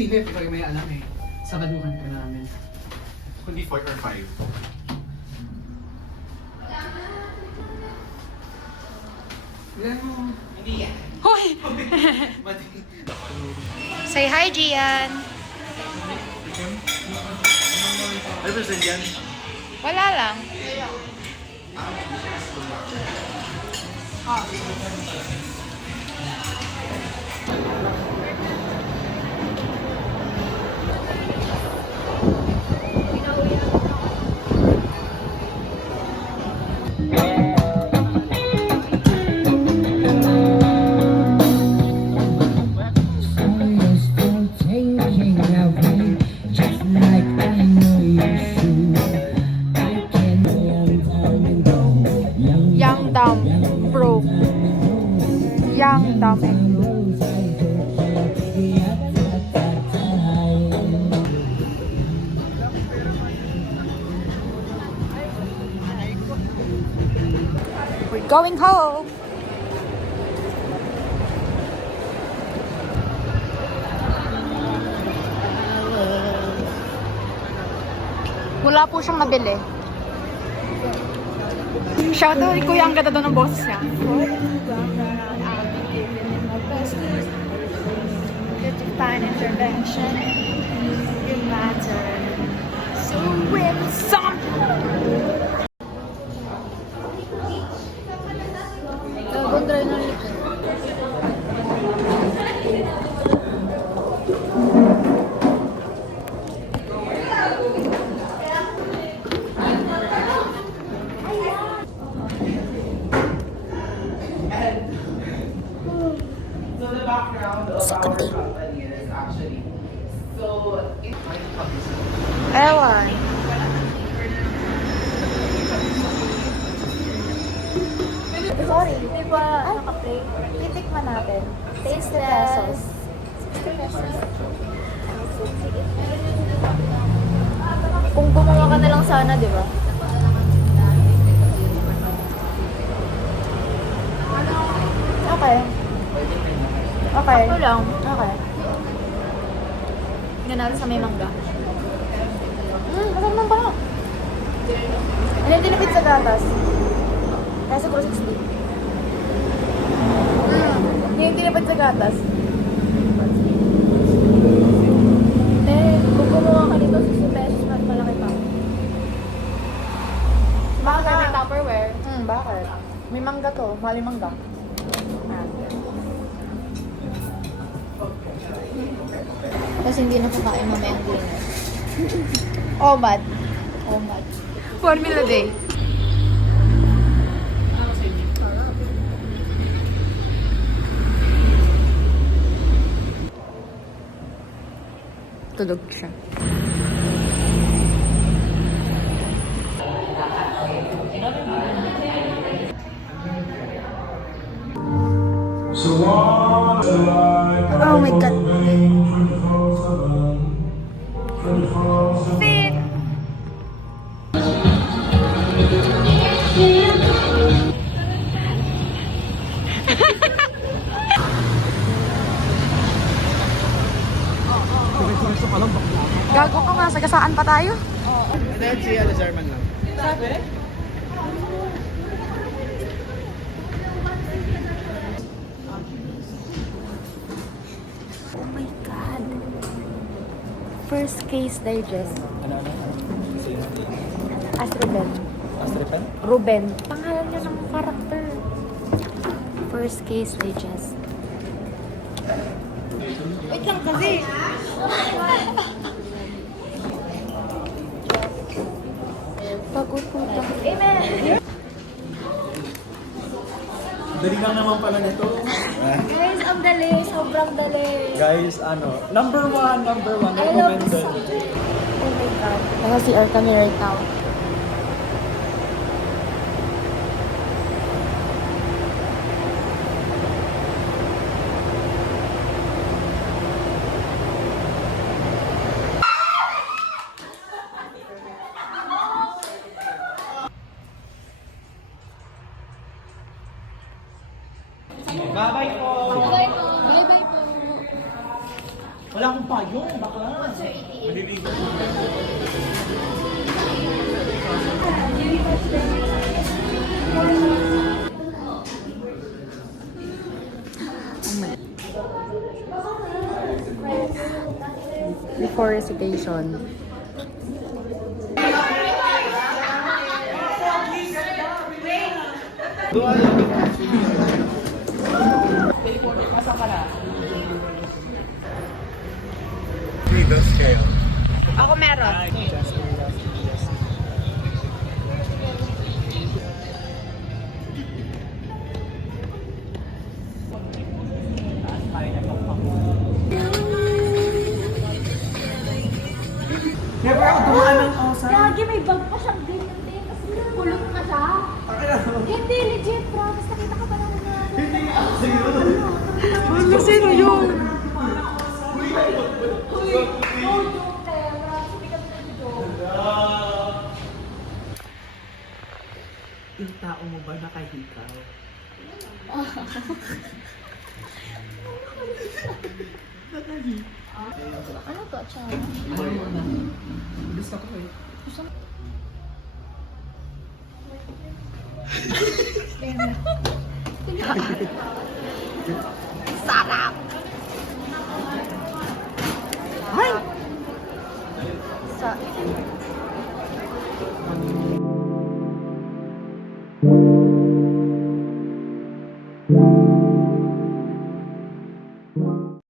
sili, pag may alam eh. Sabaduhan ko namin. Kundi 4 or 5. Ilan mo? Hindi yan. Hoy! Say hi, Gian! Ano ba yan? Wala lang. Young, dumb, broke. Young, dumb, and broke. We're going home. Wala po siyang mabili. Shoutout kay Kuya, ang ganda daw ng boses niya. Divine intervention, you matter. So win some. Try na ulit. Ewan. Sorry, di ba naka-play? Titikman natin. 60 pesos. 60 pesos. Kung gumawa ka na lang sana, di ba? Okay. Okay. Ako lang. Okay. Tingnan natin sa may mangga. Masarap naman pala. Ano yung tinipid sa gatas? Kaya siguro 60. Yung tinipid sa gatas. Kung gumawa ka nito, 60 pesos, mas malaki pa. Bakit may Tupperware? Bakit? May mangga to. Mahal yung mangga. Kasi hindi na kakain mamayang dinner. Omad. Omad. 1 meal a day. Tulog siya. Oh my God. Fit. Gago ka nga, sagasaan pa tayo. Dahil si Lazarman lang. Sabi? Oh my God. First Case Digest. Ano? Astroben. Astripan? Ruben. Pangalan niya ng karakter. First Case Digest. Wait lang kasi. Pagod po ito. Amen! Dali lang naman pala nito. Guys, ang dali. Sobrang dali. Guys, number one, I love this recommended. subject. Oh my God. Nasa CR kami right now. Bye-bye po! Bye-bye po. Wala akong pa yun, bakla. What's your ETA? Before recitation. Noodles kayo. Ako meron. Never ako dumaan ng osa. Lagi may bag pa siyang ganyan din. Tapos pulot na siya. Hindi, legit. Promise, nakita ka ba naman na? Hindi Ano, sino yun? Yung tao mo ba nakahikaw? Ano to, Chana? Gusto ko eh. Sarap! Ay! Sa...